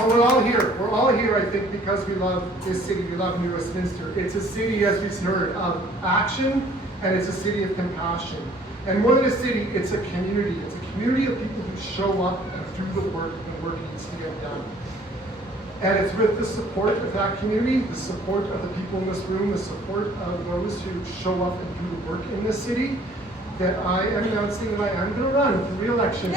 But we're all here. We're all here, I think, because we love this city. We love New Westminster. It's a city, as we've heard, of action, and it's a city of compassion. And more than a city, it's a community. It's a community of people who show up and do the work, and work needs to get done. And it's with the support of that community, the support of the people in this room, the support of those who show up and do the work in this city, that I am announcing that I am going to run for re-election.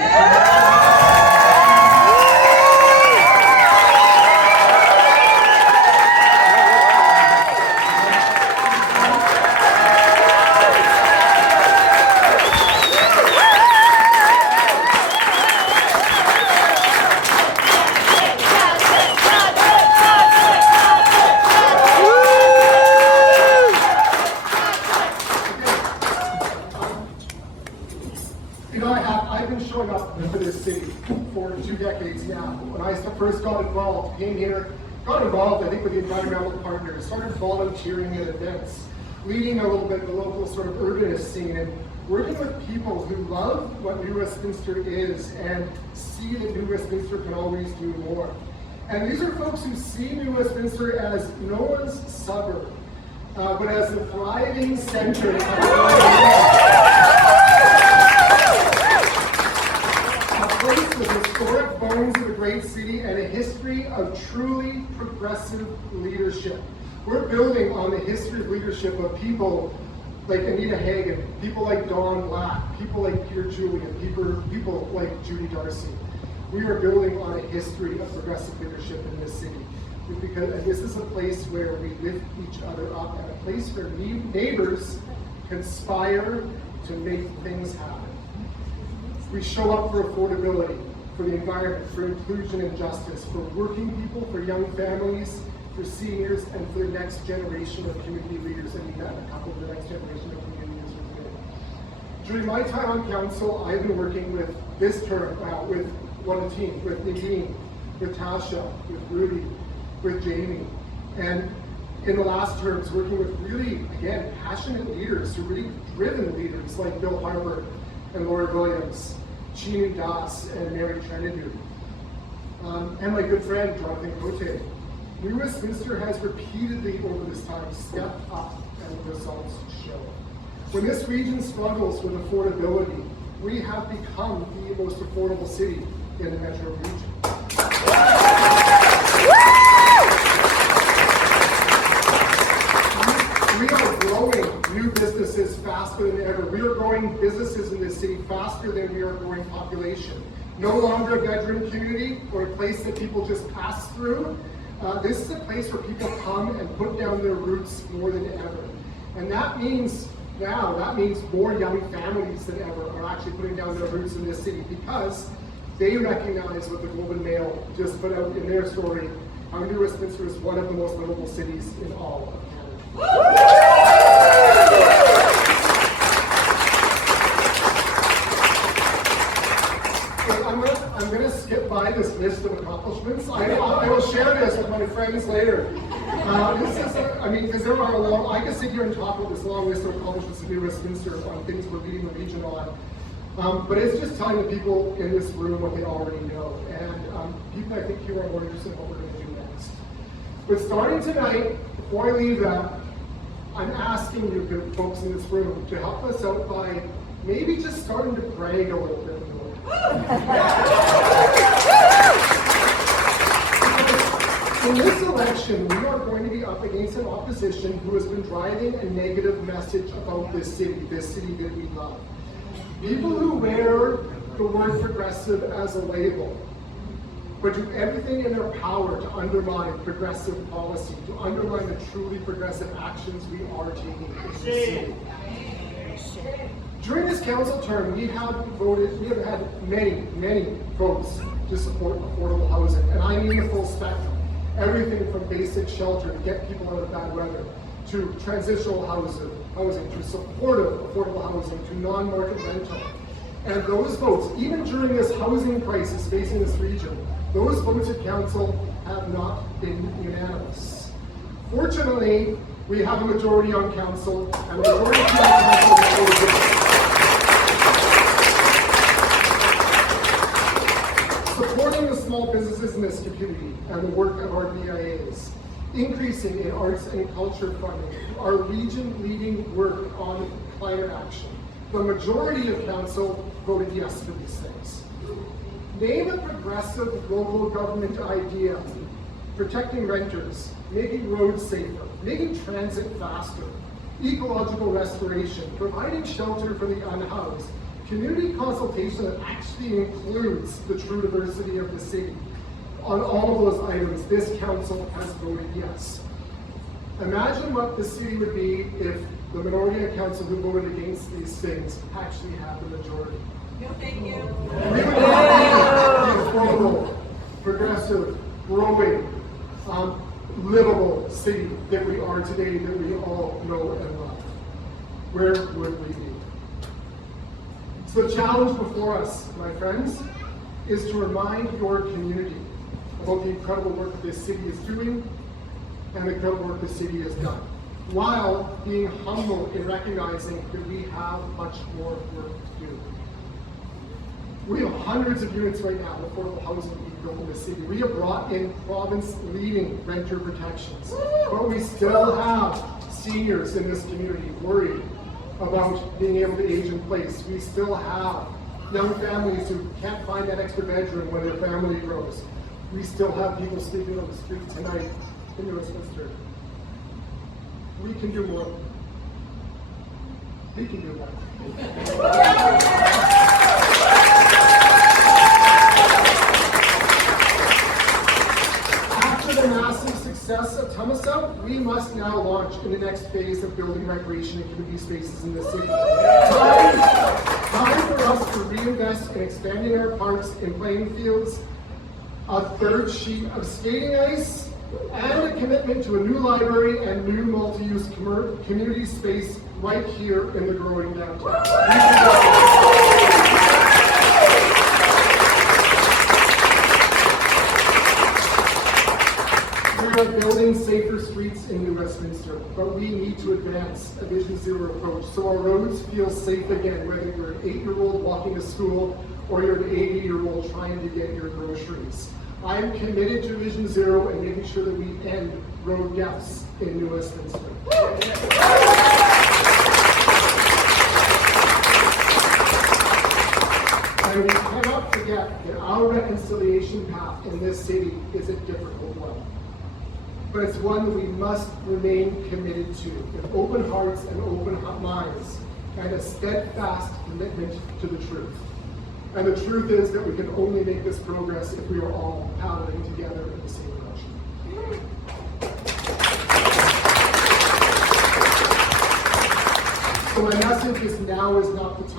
I've been showing up for this city for 2 decades now. When I first got involved, came here, got involved, I think, with the environmental partners, started volunteering at events, leading a little bit the local sort of urbanist scene, and working with people who love what New Westminster is and see that New Westminster can always do more. And these are folks who see New Westminster as no one's suburb, but as a thriving center with historic bones of a great city and a history of truly progressive leadership. We're building on the history of leadership of people like Anita Hagen, people like Don Black, people like Peter Julian, people like Judy Darcy. We are building on a history of progressive leadership in this city. And this is a place where we lift each other up, and a place where neighbors conspire to make things happen. We show up for affordability, for the environment, for inclusion and justice, for working people, for young families, for seniors, and for the next generation of community leaders. And we met a couple of the next generation of community leaders today. During my time on council, I've been working with this term, with one team, with Nadine, with Tasha, with Rudy, with Jamie. And in the last terms, working with really, again, passionate leaders, who are really driven leaders like Bill Harper and Laura Williams, Chinu Das, and Mary Trenadu. And my good friend, Jonathan Cote. New Westminster has repeatedly over this time stepped up, and the results show. When this region struggles with affordability, we have become the most affordable city in the metro region. We are growing new businesses faster than ever. We are growing businesses in this city faster than we are growing population. No longer a bedroom community or a place that people just pass through. This is a place where people come and put down their roots more than ever. And that means more young families than ever are actually putting down their roots in this city, because they recognize what the Globe and Mail just put out in their story, how New Westminster is one of the most livable cities in all of Canada. I'm going to skip by this list of accomplishments. I will share this with my friends later. Because there are I can sit here and talk about this long list of accomplishments in New Westminster on things we're leading the region on. But it's just telling the people in this room what they already know. And people, I think, here are more interested in what we're going to do next. But starting tonight, before I leave that, I'm asking you good folks in this room to help us out by maybe just starting to brag a little bit more. In this election, we are going to be up against an opposition who has been driving a negative message about this city that we love. People who wear the word progressive as a label, but do everything in their power to undermine progressive policy, to undermine the truly progressive actions we are taking in this city. During this council term, we have had many votes to support affordable housing, and I mean the full spectrum. Everything from basic shelter to get people out of bad weather, to transitional housing, to supportive affordable housing, to non-market rental. And those votes, even during this housing crisis facing this region, those votes at council have not been unanimous. Fortunately, we have a majority on council, and a majority on council that voted supporting the small businesses in this community and the work of our BIAs, increasing in arts and culture funding, our region-leading work on climate action. The majority of council voted yes for these things. Name a progressive local government idea: protecting renters, making roads safer, making transit faster, ecological restoration, providing shelter for the unhoused, community consultation that actually includes the true diversity of the city. On all of those items, this council has voted yes. Imagine what the city would be if the minority of council who voted against these things actually had the majority. No, thank you. We would have the affordable, progressive, growing, livable city that we are today, that we all know and love. Where would we be? So the challenge before us, my friends, is to remind your community about the incredible work this city is doing and the incredible work the city has done, while being humble in recognizing that we have much more work to do. We have hundreds of units right now of affordable housing being built in the city. We have brought in province-leading renter protections, but we still have seniors in this community worried about being able to age in place. We still have young families who can't find that extra bedroom when their family grows. We still have people sleeping on the street tonight in Westminster. We can do more. We can do more. After the massive success of Tumasup, we must now launch in the next phase of building recreation and community spaces in the city. Time for us to reinvest in expanding our parks and playing fields, a third sheet of skating ice, and a commitment to a new library and new multi-use community space right here in the growing downtown. We are building safer streets in New Westminster, but we need to advance a Vision Zero approach so our roads feel safe again, whether you're an 8-year-old walking to school or you're an 80-year-old trying to get your groceries. I am committed to Vision Zero and making sure that we end road deaths in New Westminster. And we cannot forget that our reconciliation path in this city is a difficult one. But it's one that we must remain committed to, with open hearts and open minds, and a steadfast commitment to the truth. And the truth is that we can only make this progress if we are all paddling together in the same direction. So my message is now is not the time.